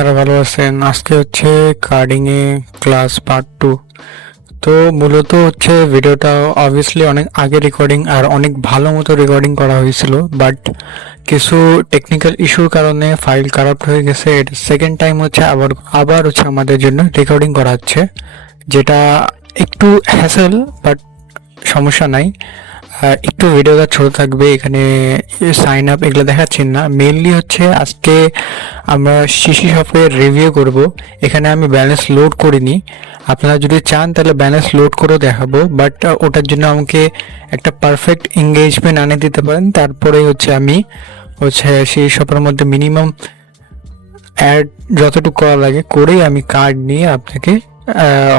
কারা ভালো আছেন? আজকে হচ্ছে কার্ডিং এ ক্লাস পার্ট 2। তো মূলত হচ্ছে ভিডিওটা অবভিয়াসলি অনেক আগে রেকর্ডিং আর অনেক ভালো মতো রেকর্ডিং করা হয়েছিল, বাট কিছু টেকনিক্যাল ইস্যুর কারণে ফাইল কারাপ্ট হয়ে গেছে। এটা সেকেন্ড টাইম হচ্ছে আবার হচ্ছে আমাদের জন্য রেকর্ডিং করা হচ্ছে, যেটা একটু হ্যাসেল, বাট সমস্যা নাই। একটু ভিডিওটা ছোট থাকবে, এখানে সাইন আপ এগুলো দেখাচ্ছি না। মেইনলি হচ্ছে আজকে আমরা সিসি সফটওয়্যার রিভিউ করব। এখানে আমি ব্যালেন্স লোড করিনি, আপনারা যদি চান তাহলে ব্যালেন্স লোড করেও দেখাবো, বাট ওটার জন্য আমাকে একটা পারফেক্ট এঙ্গেজমেন্ট আনে দিতে পারেন। তারপরে হচ্ছে আমি সেই সফটওয়্যারের মধ্যে মিনিমাম অ্যাড যতটুকু করা লাগে করেই আমি কার্ড নিয়ে আপনাকে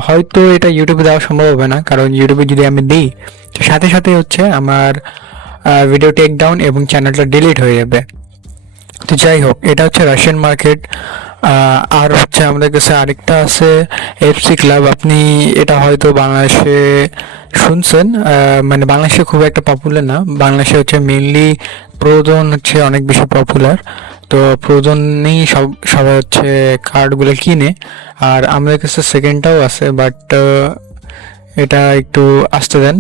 হয়তো এটা ইউটিউবে দেওয়া সম্ভব হবে না, কারণ ইউটিউবে যদি আমি দিই তো সাথে সাথে হচ্ছে আমার ভিডিও টেক ডাউন এবং চ্যানেলটা ডিলিট হয়ে যাবে। তো যাই হোক, এটা হচ্ছে রাশিয়ান মার্কেট। আর হচ্ছে আমাদের কাছে আরেকটা আছে এফসি ক্লাব। আপনি এটা হয়তো বাংলাদেশে শুনছেন, মানে বাংলাদেশে খুব একটা পপুলার না। বাংলাদেশে হচ্ছে মেইনলি প্রয়োজন হচ্ছে অনেক বেশি পপুলার, তো প্রয়োজনেই সবাই হচ্ছে কার্ডগুলো কিনে। আর আমাদের কাছে সেকেন্ডটাও আছে, বাট এটা একটু আসতে দেন।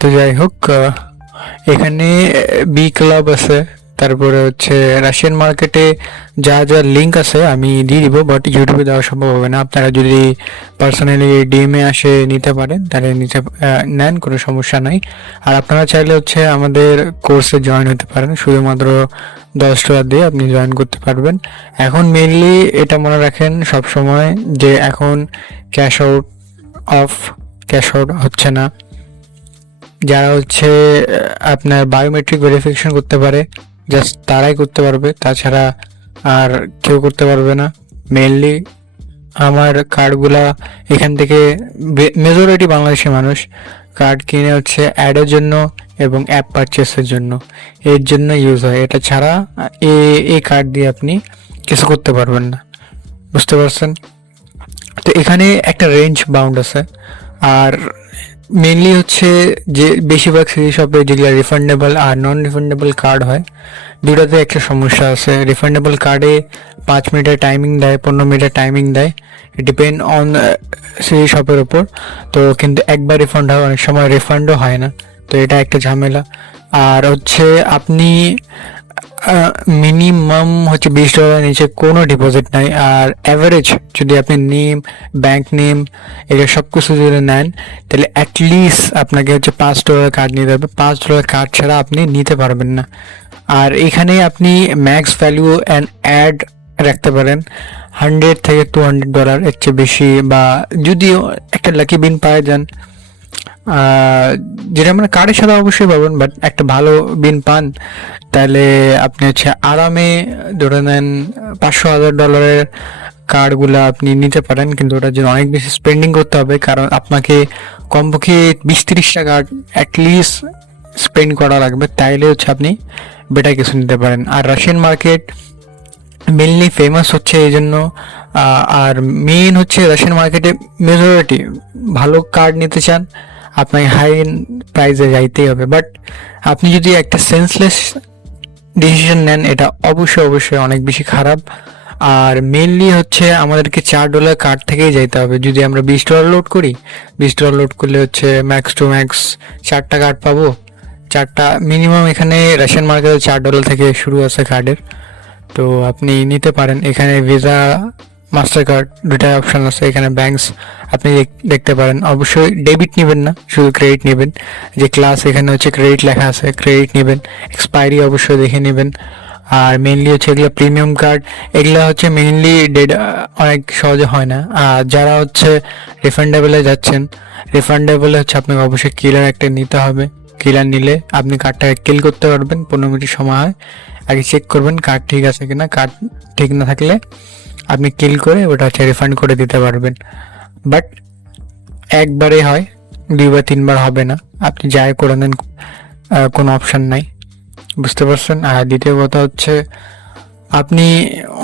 তো যাই হোক, এখানে বি ক্লাব আছে, তারপরে হচ্ছে রাশিয়ান মার্কেটে যা যা লিঙ্ক আছে আমি দিয়ে দিব, বাট ইউটিউবে দেওয়া সম্ভব হবে না। আপনারা যদি পার্সোনালি ডিএমএ আসে নিতে পারেন তাহলে নেন, কোনো সমস্যা নাই। আর আপনারা চাইলে হচ্ছে আমাদের কোর্সে জয়েন হতে পারেন, শুধুমাত্র $10 দিয়ে আপনি জয়েন করতে পারবেন। এখন মেইনলি এটা মনে রাখেন সব সময় যে এখন ক্যাশ আউট হচ্ছে না। যারা হচ্ছে আপনার বায়োমেট্রিক ভেরিফিকেশন করতে পারে জাস্ট তারাই করতে পারবে, তাছাড়া আর কেউ করতে পারবে না। মেনলি আমার কার্ডগুলা এখান থেকে মেজরিটি বাংলাদেশি মানুষ কার্ড কিনে হচ্ছে অ্যাডের জন্য এবং অ্যাপ পারচেসের জন্য, এর জন্য ইউজ হয়। এটা ছাড়া এই কার্ড দিয়ে আপনি কিছু করতে পারবেন না, বুঝতে পারছেন? তো এখানে একটা রেঞ্জ বাউন্ড আছে। আর মেনলি হচ্ছে যে বেশিরভাগ সিটি শপে যেগুলো রিফান্ডেবল আর নন রিফান্ডেবল কার্ড হয়, দুটাতে একটা সমস্যা আছে। রিফান্ডেবল কার্ডে 5 মিনিটের টাইমিং দেয়, 15 মিনিটের টাইমিং দেয়, ডিপেন্ড অন সিটি শপের উপর। তো কিন্তু একবার রিফান্ড হয়, অনেক সময় রিফান্ডও হয় না, তো এটা একটা ঝামেলা। আর হচ্ছে আপনি মিনিমাম হচ্ছে $20 নিচে কোনো ডিপোজিট নাই। আর অ্যাভারেজ যদি আপনি ব্যাংক নেম এগুলো সব কিছু যদি নেন তাহলে অ্যাটলিস্ট আপনাকে হচ্ছে $5 কার্ড নিতে হবে। $5 কার্ড ছাড়া আপনি নিতে পারবেন না। আর এখানে আপনি ম্যাক্স ভ্যালু অ্যান্ড অ্যাড রাখতে পারেন $100 থেকে $200, এর চেয়ে বেশি। বা যদিও একটা লাকি বিন পাওয়া যান, যেটা মানে কার্ডের সাথে অবশ্যই পাবেন, বাট একটা ভালো বিন পান তাহলে আপনি হচ্ছে আরামে ধরে নেন $500,000 কার্ডগুলো আপনি নিতে পারেন। কিন্তু ওটার জন্য অনেক বেশি স্পেন্ডিং করতে হবে, কারণ আপনাকে কমপক্ষে 20-30টা কার্ড অ্যাটলিস্ট স্পেন্ড করা লাগবে, তাইলে হচ্ছে আপনি বেটার কিছু নিতে পারেন। আর রাশিয়ান মার্কেট মেনলি ফেমাস হচ্ছে এই জন্য। আর মেইন হচ্ছে রাশিয়ান মার্কেটে মেজরিটি ভালো কার্ড নিতে চান আপনাকে হাই প্রাইসে যাইতেই হবে। বাট আপনি যদি একটা সেন্সলেস ডিসিশন নেন এটা অবশ্যই অনেক বেশি খারাপ। আর মেইনলি হচ্ছে আমাদেরকে $4 কার্ড থেকেই যাইতে হবে। যদি আমরা $20 লোড করি, $20 লোড করলে হচ্ছে ম্যাক্স টু ম্যাক্স 4টা কার্ড পাবো। 4টা মিনিমাম এখানে রাশিয়ান মার্কেটে $4 থেকে শুরু আছে কার্ডের। তো আপনি নিতে পারেন। এখানে ভিসা মাস্টার কার্ড দুটাই অপশান আছে। এখানে ব্যাংকস আপনি দেখতে পারেন। অবশ্যই ডেবিট নেবেন না, শুধু ক্রেডিট নেবেন। যে ক্লাস এখানে হচ্ছে ক্রেডিট লেখা আছে, ক্রেডিট নেবেন। এক্সপায়ারি অবশ্যই দেখে নেবেন। আর মেনলি হচ্ছে এগুলো প্রিমিয়াম কার্ড, এগুলো হচ্ছে মেইনলি ডেট অনেক সহজে হয় না। আর যারা হচ্ছে রিফান্ডেবলে যাচ্ছেন, রিফান্ডেবলে হচ্ছে আপনাকে অবশ্যই কিলার একটা নিতে হবে। কিলার নিলে আপনি কার্ডটাকে কিল করতে পারবেন। 15 মিনিট সময় হয়, আগে চেক করবেন কার্ড ঠিক আছে কিনা। কার্ড ঠিক না থাকলে আপনি কিল করে ওটা হচ্ছে রিফান্ড করে দিতে পারবেন। বাট একবারে হয়, 2 বা 3 বার হবে না। আপনি যাই করে নেন, কোনো অপশান নাই, বুঝতে পারছেন? আর দ্বিতীয় কথা হচ্ছে আপনি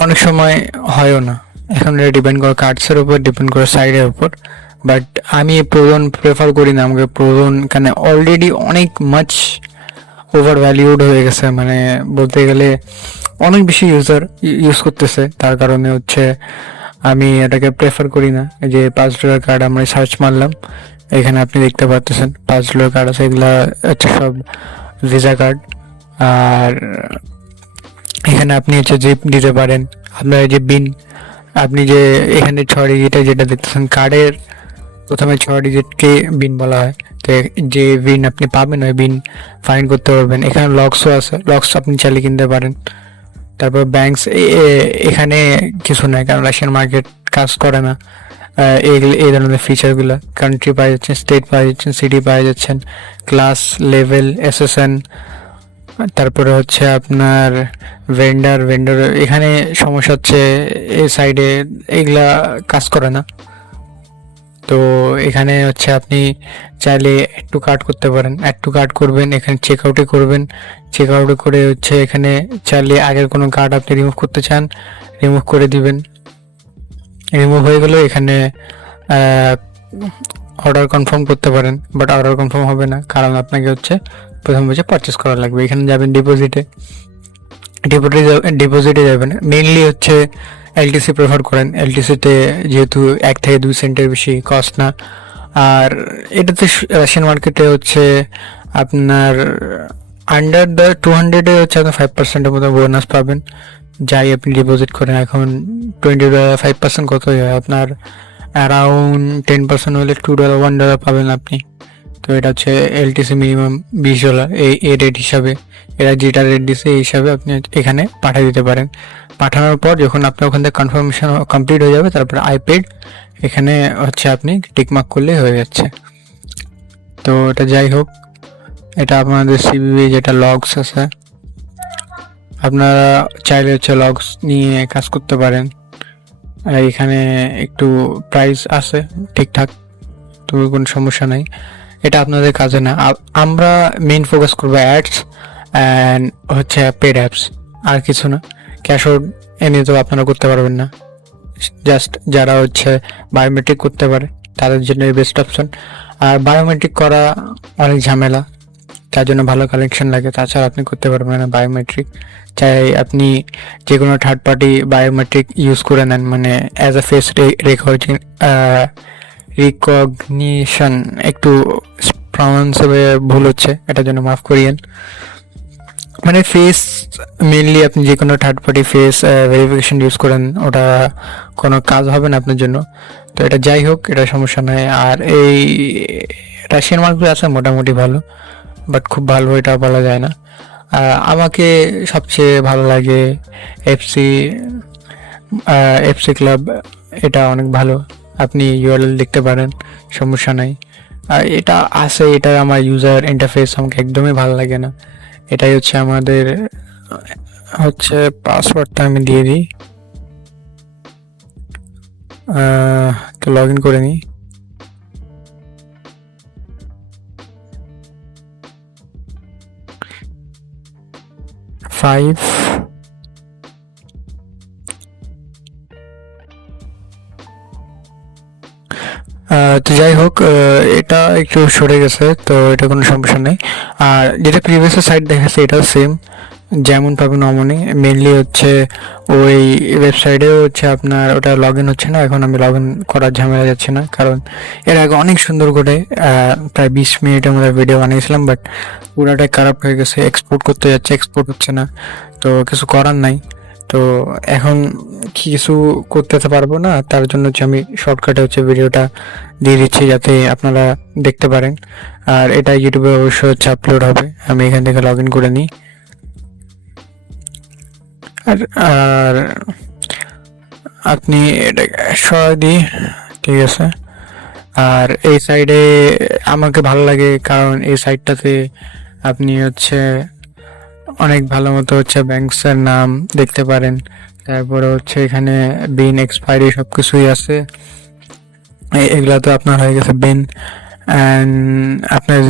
অনেক সময় হয়ও না, এখন এটা ডিপেন্ড করে কার্ডসের উপর, ডিপেন্ড করে সাইডের উপর। বাট আমি প্রোজন প্রেফার করি না। আমাকে প্রোজন কারণে অলরেডি অনেক মাচ ওভার ভ্যালিউড হয়ে গেছে, মানে বলতে গেলে অনেক বেশি ইউজার ইউজ করতেছে, তার কারণে হচ্ছে আমি এটাকে প্রেফার করি না। এই যে $5 কার্ড আমরা সার্চ মারলাম, এখানে আপনি দেখতে পাচ্ছেন $5 কার্ড আছে, এগুলা হচ্ছে সব ভিসা কার্ড। আর এখানে আপনি হচ্ছে জিপ দিতে পারেন, আপনার এই যে বিন, আপনি যে এখানে 6 ডিজিটে যেটা দেখতেছেন কার্ডের প্রথমে 6 ডিজিটকে বিন বলা হয়। তো যে বিন আপনি পাবেন ওই বিন ফাইন্ড করতে পারবেন। এখানে লক্সও আছে, লক্স আপনি চালিয়ে কিনতে পারেন। তারপর ব্যাংকস, এখানে কিছু নাই কারণ রাশিয়ান মার্কেট কাজ করে না এই ধরনের ফিচারগুলো। কান্ট্রি পাওয়া যাচ্ছেন, স্টেট পাওয়া যাচ্ছেন, সিটি পাওয়া যাচ্ছেন, ক্লাস, লেভেল, এসএসএন, তারপরে হচ্ছে আপনার ভেন্ডার। এখানে সমস্যা হচ্ছে এই সাইডে এগুলা কাজ করে না। তো এখানে হচ্ছে আপনি চাইলে অ্যাড টু কার্ট করতে পারেন, অ্যাড টু কার্ট করবেন, এখানে চেক আউটে করবেন, চেক আউটে করে হচ্ছে এখানে চাইলে আগের কোনো কার্ড আপনি রিমুভ করতে চান রিমুভ করে দিবেন। রিমুভ হয়ে গেলে এখানে অর্ডার কনফার্ম করতে পারেন, বাট অর্ডার কনফার্ম হবে না কারণ আপনাকে হচ্ছে প্রথম হচ্ছে পারচেস করা লাগবে। এখানে যাবেন ডিপোজিটে যাবেন, মেইনলি হচ্ছে এলটিসি প্রেফার করেন। এলটিসিতে যেহেতু 1 থেকে 2 সেন্টের বেশি কস্ট না, আর এটাতে রাশিয়ান মার্কেটে হচ্ছে আপনার আন্ডার দ্য 200-এ হচ্ছে আপনি 5%-এর মতো বোনাস পাবেন যাই আপনি ডিপোজিট করেন। এখন 25% কত হয় আপনার, অ্যারাউন্ড 10% হলে $2 পাবেন আপনি। তো এটা হচ্ছে এলটিসি মিনিমাম $20 এই রেট হিসাবে, এরা যেটা রেট দিচ্ছে এই হিসাবে আপনি এখানে পাঠিয়ে দিতে পারেন। পাঠানোর পর যখন আপনার ওখান থেকে কনফার্মেশন কমপ্লিট হয়ে যাবে, তারপরে আইপেড এখানে হচ্ছে আপনি টিকমার্ক করলেই হয়ে যাচ্ছে। তো এটা যাই হোক, এটা আপনাদের সিবিবি যেটা লগস আছে, আপনারা চাইলে হচ্ছে লগস নিয়ে কাজ করতে পারেন। এখানে একটু প্রাইস আছে ঠিকঠাক, তো কোনো সমস্যা নাই, এটা আপনাদের কাজে না। আমরা মেইন ফোকাস করবো অ্যাডস অ্যান্ড হচ্ছে পেড অ্যাপস, আর কিছু না। ক্যাশ আউট এনে তো আপনারা করতে পারবেন না, জাস্ট যারা হচ্ছে বায়োমেট্রিক করতে পারে তাদের জন্য বেস্ট অপশন। আর বায়োমেট্রিক করা অনেক ঝামেলা, তার জন্য ভালো কালেকশন লাগে, তাছাড়া আপনি করতে পারবেন না বায়োমেট্রিক। চাই আপনি যে কোনো থার্ড পার্টি বায়োমেট্রিক ইউজ করে নেন, মানে অ্যাজ আ ফেস রিকগনিশন, একটু প্রনাউন্সে ভুল হচ্ছে, এটার জন্য মাফ করিয়েন। মানে ফেস মেনলি আপনি যে কোনো third party face verification use করেন, ওটা কোনো কাজ হবে না আপনার জন্য। তো এটা যাই হোক, এটা সমস্যা নয়। আর এই রাশিয়ান মার্কগুলো আছে মোটামুটি ভালো, বাট খুব ভালো এটা বলা যায় না। আমাকে সবচেয়ে ভালো লাগে এফসি ক্লাব, এটা অনেক ভালো, আপনি ইউআরএল দেখতে পারেন, সমস্যা নাই। আর এটা আছে, এটা আমার ইউজার ইন্টারফেস আমাকে একদমই ভালো লাগে না। এটাই হচ্ছে আমাদের হচ্ছে পাসওয়ার্ডটা আমি দিয়ে দিই, তো লগ ইন করে নিই। তো যাই হোক, এটা একটু সরে গেছে, তো এটা কোনো সমস্যা নেই। আর যেটা প্রিভিয়াস সাইট দেখাচ্ছে এটাও সেম, যেমন পাবেন অমনই। মেনলি হচ্ছে ওই ওয়েবসাইটে হচ্ছে আপনার ওটা লগ ইন হচ্ছে না, এখন আমি লগ ইন করার ঝামেলা যাচ্ছে না, কারণ এর আগে অনেক সুন্দর করে প্রায় 20 মিনিটের মধ্যে ভিডিও বানিয়েছিলাম, বাট পুরাটাই খারাপ হয়ে গেছে, এক্সপোর্ট করতে যাচ্ছে, এক্সপোর্ট হচ্ছে না, তো কিছু করার নাই। তো এখন কিছু করতে পারবো না, তার জন্য হচ্ছে আমি শর্টকাটে হচ্ছে ভিডিওটা দিয়ে দিচ্ছি যাতে আপনারা দেখতে পারেন। আর এটা ইউটিউবে অবশ্যই হচ্ছে আপলোড হবে, আমি এখান থেকে লগ ইন করে নিই। আর আপনি এটা সরাই দিই, ঠিক আছে। আর এই সাইডে আমাকে ভালো লাগে কারণ এই সাইডটাতে আপনি হচ্ছে অনেক ভালো মতো হচ্ছে ব্যাংকসের নাম দেখতে পারেন, তারপরে হচ্ছে এখানে বিন এক্সপায়ারি সব কিছুই আছে। এগুলা তো আপনার হয়ে গেছে বিন, অ্যান্ড আপনার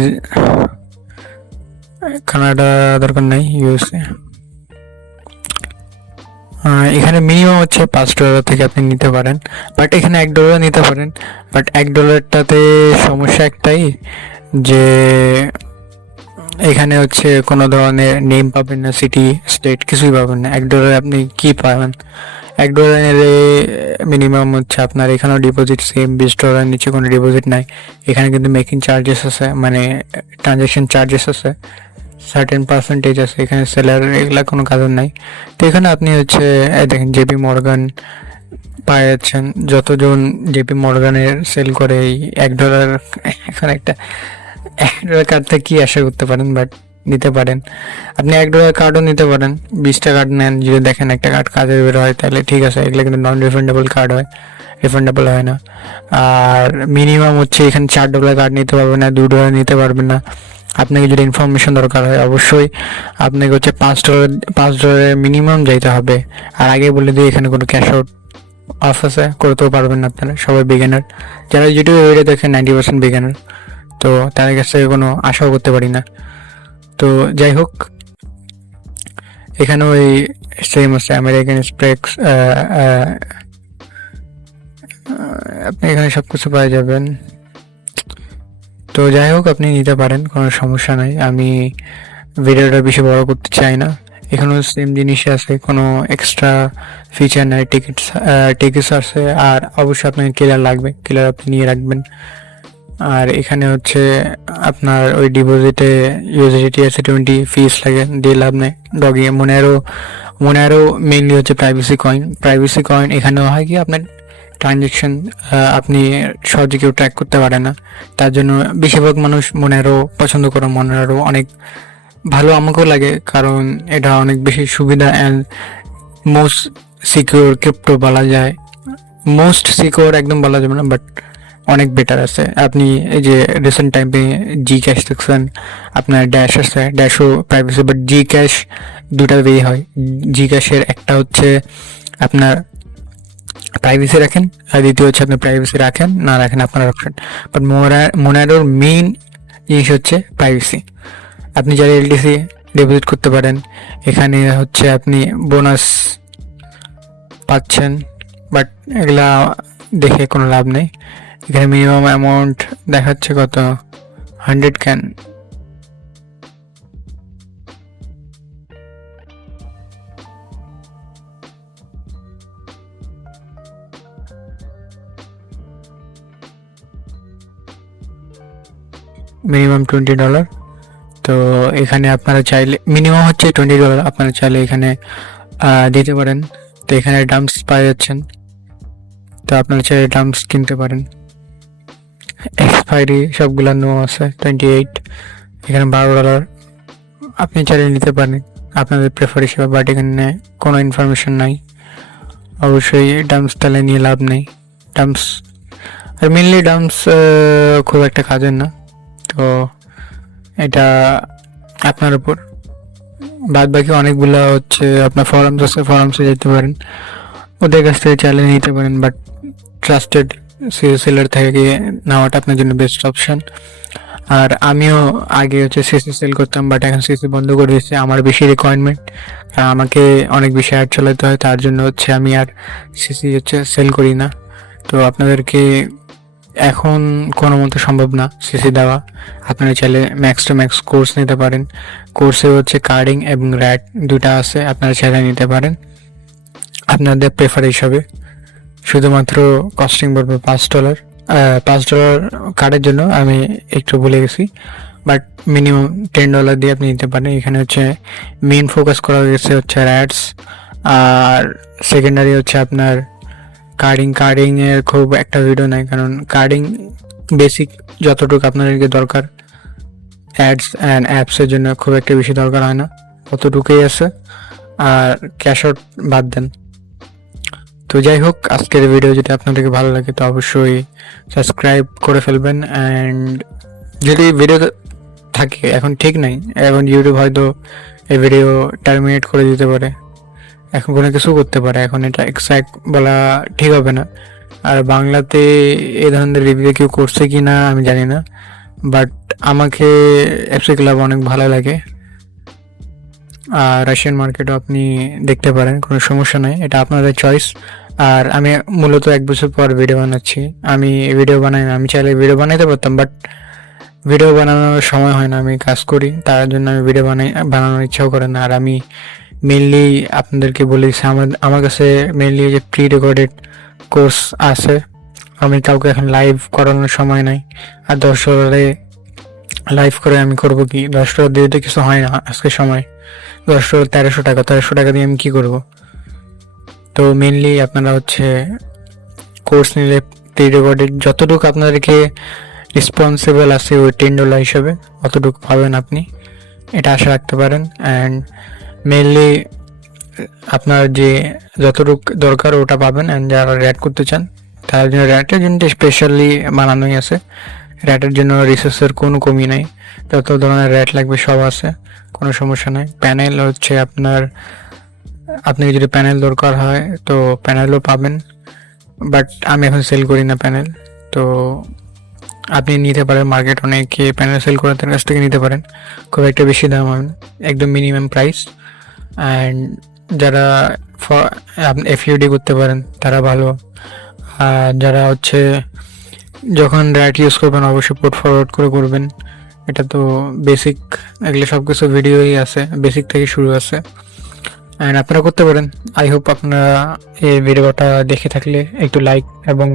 কানাডা দরকার নেই, ইউএসএ। এখানে মিনিমাম হচ্ছে $5 থেকে আপনি নিতে পারেন, বাট এখানে $1 নিতে পারেন। বাট $1টাতে সমস্যা একটাই যে এখানে হচ্ছে কোনো ধরনের নেম পাবেন না, সিটি স্টেট কিছুই পাবেন না। $1 আপনি কি পাবেন? $1 মিনিমাম হচ্ছে আপনার এখানেও ডিপোজিট সেম, $20 নিচে কোনো ডিপোজিট নাই। এখানে কিন্তু মেকিং চার্জেস আছে, মানে ট্রানজ্যাকশন চার্জেস আছে, সার্টেন পার্সেন্টেজ আছে। এখানে সেলার এগুলা কোনো কারণ নাই। তো এখানে আপনি হচ্ছে দেখেন জেপি মর্গান পাওয়া যাচ্ছেন, যতজন জেপি মর্গানের সেল করে এই $1 এখন একটা $1 কার্ড থেকে কি আশা করতে পারেন, বাট নিতে পারেন। আপনি $1 কার্ডও নিতে পারেন, 20টা কার্ড নেন, যদি দেখেন একটা কার্ড কাজে বের হয় তাহলে ঠিক আছে। এগুলো কিন্তু নন রিফান্ডেবল কার্ড হয়, রিফান্ডেবল হয় না। আর মিনিমাম হচ্ছে এখানে $4 কার্ড নিতে পারবেন না, $2 নিতে পারবেন না। আপনাকে যদি ইনফরমেশন দরকার হয় অবশ্যই আপনাকে হচ্ছে $5 মিনিমাম যাইতে হবে। আর আগে বলে দিই এখানে কোনো ক্যাশ আউট অফ আছে, করতেও পারবেন না আপনারা, সবাই বিগিনার। যারা ইউটিউবে ভিডিও দেখেন 90% বিগিনার, তো তাদের কাছ থেকে কোনো আশাও করতে পারি না। তো যাই হোক, এখানে ওই সেম আছে আমেরিকান স্প্রেক্স, আপনি এখানে সব কিছু পাওয়া যাবেন। তো যাই হোক, আপনি নিতে পারেন, কোনো সমস্যা নাই। আমি ভিডিওটা বেশি বড় করতে চাই না। এখানেও সেম জিনিসই আছে, কোনো এক্সট্রা ফিচার নাই। টিকিটস আছে, আর অবশ্যই আপনাকে কিলার লাগবে, কিলার আপনি নিয়ে রাখবেন। আর এখানে হচ্ছে আপনার ওই ডিপোজিটে ইউজিটি আছে 20 ফিস লাগে, দিয়ে লাভ নেই। ডগি মনেরও মেইনলি হচ্ছে প্রাইভেসি কয়েন। এখানেও হয় কি আপনার ট্রানজেকশন আপনি সহজে কেউ ট্র্যাক করতে পারে না, তার জন্য বেশিরভাগ মানুষ মনেরও পছন্দ করে। মনেরও অনেক ভালো, আমাকেও লাগে, কারণ এটা অনেক বেশি সুবিধা অ্যান্ড মোস্ট সিকিউর ক্রিপ্টো বলা যায়। মোস্ট সিকিউর একদম বলা যাবে না, বাট অনেক বেটার আছে। আপনি এই যে রিসেন্ট টাইমে জি ক্যাশ দেখছেন, আপনার ড্যাশ আছে, ড্যাশও প্রাইভেসি, বাট জি ক্যাশ দুটা ওয়ে হয়। জি ক্যাশের একটা হচ্ছে আপনার প্রাইভেসি রাখেন, আর দ্বিতীয় হচ্ছে আপনি প্রাইভেসি রাখেন না রাখেন আপনার অপশন। বাট মোনারোর মেইন জিনিস হচ্ছে প্রাইভেসি। আপনি যারা এলটিসি ডিপোজিট করতে পারেন, এখানে হচ্ছে আপনি বোনাস পাচ্ছেন, বাট এগুলা দেখে কোনো লাভ নেই। এখানে মিনিমাম অ্যামাউন্ট দেখাচ্ছে কত, 100 ক্যান। মিনিমাম $20। তো এখানে আপনারা চাইলে মিনিমাম হচ্ছে $20, আপনারা চাইলে এখানে দিতে পারেন। তো এখানে ডাম্পস পাওয়া যাচ্ছেন, তো আপনারা চাইলে ডাম্পস কিনতে পারেন। এক্সপায়ারি সবগুলো নো আছে 28, এখানে $12 আপনি চাইলে নিতে পারেন আপনাদের প্রেফার হিসেবে, বাট এখানে কোনো ইনফরমেশন নাই। অবশ্যই ডাম্পস তাহলে নিয়ে লাভ নেই। ডাম্পস আর মেনলি ডাম্পস খুব একটা কাজের না, তো এটা আপনার উপর। বাদ বাকি অনেকগুলো হচ্ছে আপনার ফরামস আছে, ফরামসে যেতে পারেন, ওদের কাছ থেকে চাইলে নিতে পারেন, বাট ট্রাস্টেড সেলার থেকে নেওয়াটা আপনার জন্য বেস্ট অপশন। আর আমিও আগে হচ্ছে সিসি সেল করতাম, বাট এখন সিসি বন্ধ করে দিয়েছি। আমার বেশি রিকোয়ারমেন্ট, আমাকে অনেক বেশি অ্যাড চালাতে হয়, তার জন্য হচ্ছে আমি আর সিসি হচ্ছে সেল করি না। তো আপনাদেরকে এখন কোনো মতো সম্ভব না সিসি দেওয়া। আপনারা চাইলে ম্যাক্স টু ম্যাক্স কোর্স নিতে পারেন। কোর্সে হচ্ছে কার্ডিং এবং র্যাট দুটা আছে, আপনারা চাইলে নিতে পারেন আপনাদের প্রেফার হিসাবে। শুধুমাত্র কস্টিং পড়বে $5। $5 কার্ডের জন্য আমি একটু ভুলে গেছি, বাট মিনিমাম $10 দিয়ে আপনি নিতে পারেন। এখানে হচ্ছে মেইন ফোকাস করা গেছে হচ্ছে র্যাটস, আর সেকেন্ডারি হচ্ছে আপনার কার্ডিং এর খুব একটা ভিডিও নাই, কারণ কার্ডিং বেসিক যতটুকু আপনাদেরকে দরকার অ্যাডস অ্যান্ড অ্যাপসের জন্য খুব একটা বেশি দরকার হয় না, অতটুকুই আছে। আর ক্যাশ আউট বাদ দেন। তো যাই হোক, আজকের ভিডিও যদি আপনাদেরকে ভালো লাগে তো অবশ্যই সাবস্ক্রাইব করে ফেলবেন। অ্যান্ড যদি ভিডিও থাকে, এখন ঠিক নাই, এখন ইউটিউব হয়তো এই ভিডিও টার্মিনেট করে দিতে পারে, এখন কোনো কিছু করতে পারে, এখন এটা এক্সাক্ট বলা ঠিক হবে না। আর বাংলাতে এই ধরনের রিভিউ কেউ করছে কি না আমি জানি না, বাট আমাকে এফসি ক্লাব অনেক ভালো লাগে। আর রাশিয়ান মার্কেটও আপনি দেখতে পারেন, কোনো সমস্যা নাই, এটা আপনাদের চয়েস। আর আমি মূলত 1 বছর পর ভিডিও বানাচ্ছি, আমি ভিডিও বানাই না। আমি চাইলে ভিডিও বানাইতে পারতাম, বাট ভিডিও বানানোর সময় হয় না, আমি কাজ করি, তার জন্য আমি ভিডিও বানানোর ইচ্ছাও করে না। আর আমি মেনলি আপনাদেরকে বলেছি আমার কাছে মেনলি যে প্রি রেকর্ডেড কোর্স আছে, আমি কাউকে এখন লাইভ করানোর সময় নাই। আর $10 লাইভ করে আমি করব কি? $10 দিয়ে তো কিছু হয় না আজকে সময়। $10 1300 দিয়ে আমি কি করব? তো মেনলি আপনারা হচ্ছে কোর্স নিলে প্রি রেকর্ডেড যতটুকু আপনাদেরকে রেসপন্সিবল আছে ওই $10 হিসেবে অতটুকু পাবেন আপনি, এটা আশা রাখতে পারেন। অ্যান্ড মেনলি আপনার যে যতটুকু দরকার ওটা পাবেন। অ্যান্ড যারা র্যাট করতে চান তার জন্য র্যাটের জন্য স্পেশালি বানানোই আছে। র্যাটের জন্য রিসোর্সের কোনো কমি নাই, যত ধরনের র্যাট লাগবে সব আছে, কোনো সমস্যা নাই। প্যানেল হচ্ছে আপনার যদি প্যানেল দরকার হয় তো প্যানেলও পাবেন, বাট আমি এখন সেল করি না প্যানেল। তো আপনি নিতে পারেন, মার্কেট অনেকে প্যানেল সেল করে তার কাছ থেকে নিতে পারেন, খুব একটা বেশি দাম হবে না, একদম মিনিমাম প্রাইস। অ্যান্ড যারা এফইউডি করতে পারেন তারা ভালো। আর যারা হচ্ছে যখন র্যাট ইউজ করবেন অবশ্যই পোর্ট ফরওয়ার্ড করে করবেন, এটা তো বেসিক, এগুলো সব কিছু ভিডিওই আছে, বেসিক থেকে শুরু আছে। অ্যান্ড আপনারা করতে পারেন। আই হোপ আপনারা এই ভিডিওটা দেখে থাকলে একটু লাইক এবং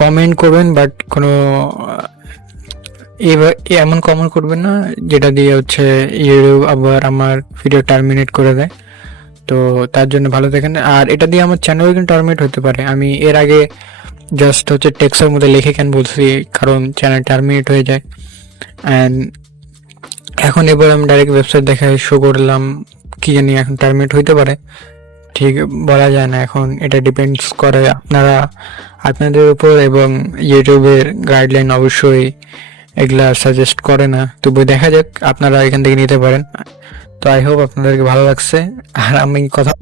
কমেন্ট করবেন, বাট কোনো এমন কমেন্ট করবেন না যেটা দিয়ে হচ্ছে ইউটিউব আবার আমার ভিডিও টার্মিনেট করে দেয়। তো তার জন্য ভালো থাকেন। আর এটা দিয়ে আমার চ্যানেল কিন্তু টার্মিনেট হতে পারে, আমি এর আগে জাস্ট হচ্ছে টেক্সটের মধ্যে লিখে কেন বলছি, কারণ চ্যানেল টার্মিনেট হয়ে যায়। অ্যান্ড এখন এবার আমি ডাইরেক্ট ওয়েবসাইট দেখে শো করলাম, কি জানি এখন টার্মিনেট হইতে পারে, ঠিক বলা যায় না। এখন এটা ডিপেন্ডস করে আপনাদের উপর, এবং ইউটিউবের গাইডলাইন অবশ্যই এগুলা সাজেস্ট করে না। তবু দেখা যাক, আপনারা এখান থেকে নিতে পারেন। তো আই হোপ আপনাদেরকে ভালো লাগছে। আর আমি কথা